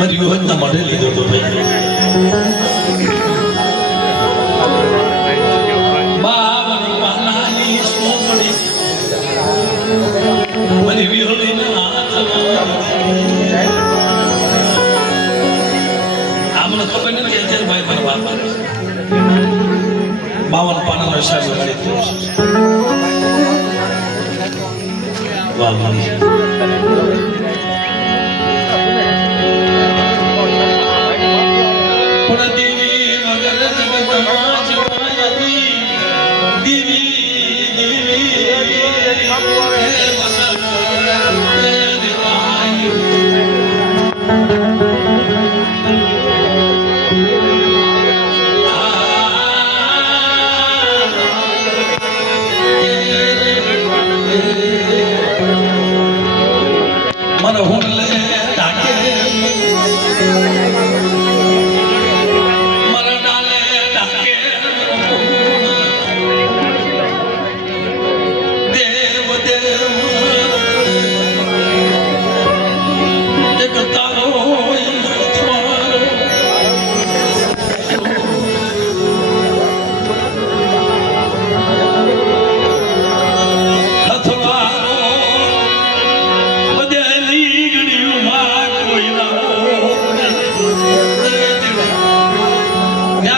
મારી વિહતના માટે લીધો તો ભાઈ મારી વિહળીના હાથમાં આ ખબર નથી અત્યારે ભાઈ પણ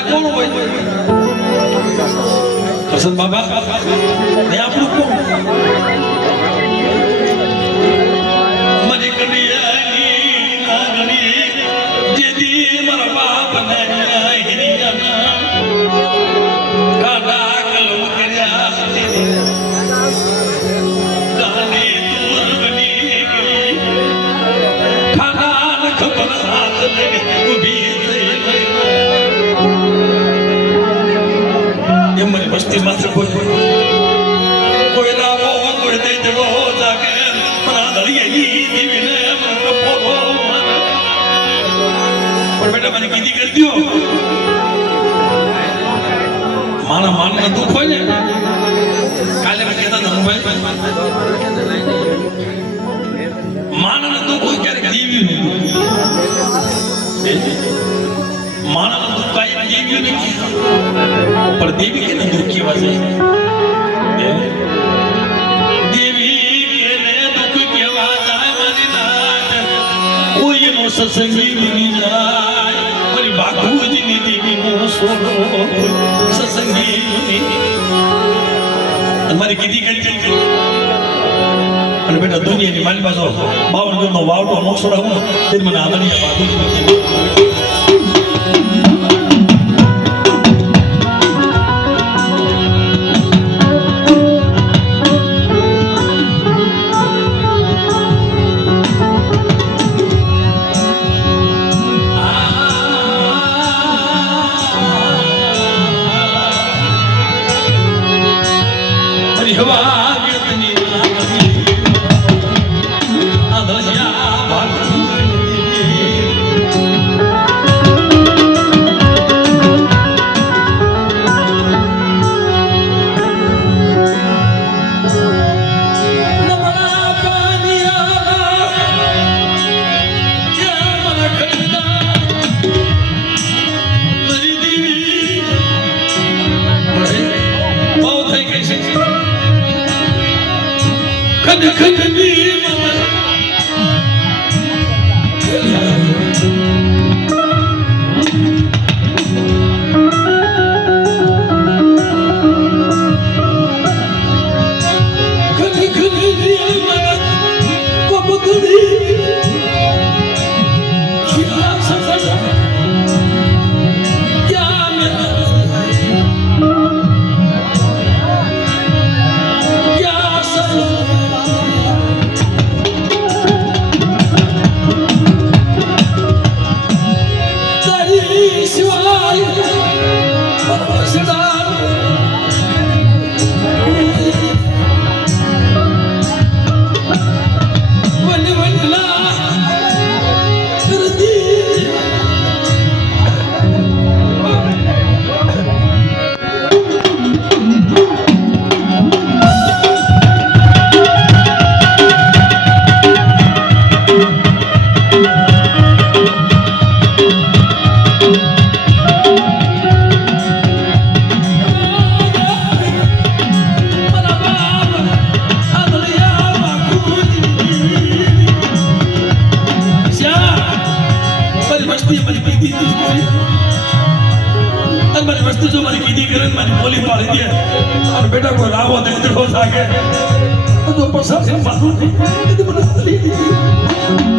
કોણ હોય કરશન બાબા ને આપણું કોણ મારા માનને દુઃખ હોય ને કાલે મેં કહેતા હતા ભાઈ માનને દુઃખ હોય ક્યારેક દીવ્યું માનને દુઃખ કાંઈ દીવ્યું નથી પણ દેવી કેને દુઃખ કેવા છે? દેવી કેને દુઃખ કેવા જાય મારી નાથ કોઈનો સત્સંગી બની જાય. મારી બાપુજીની સોનો સત્સંગી. બની મારી કીધી કરી કરી અને બેટા દુનિયાની મારી પાસે બાવન ગણનો વાવડો મોક્ષો રાખું તે મને આદરણીય બાપુજી ખન ખનની કીધી કીધી કરી અને મારી વસ્તુ જો મારી કીધી કરે મારી બોલી પાડી દે. અને બેટા કોઈ રાવો દે તો લાગે તો પણ સાહેબ મારું નહીં. મને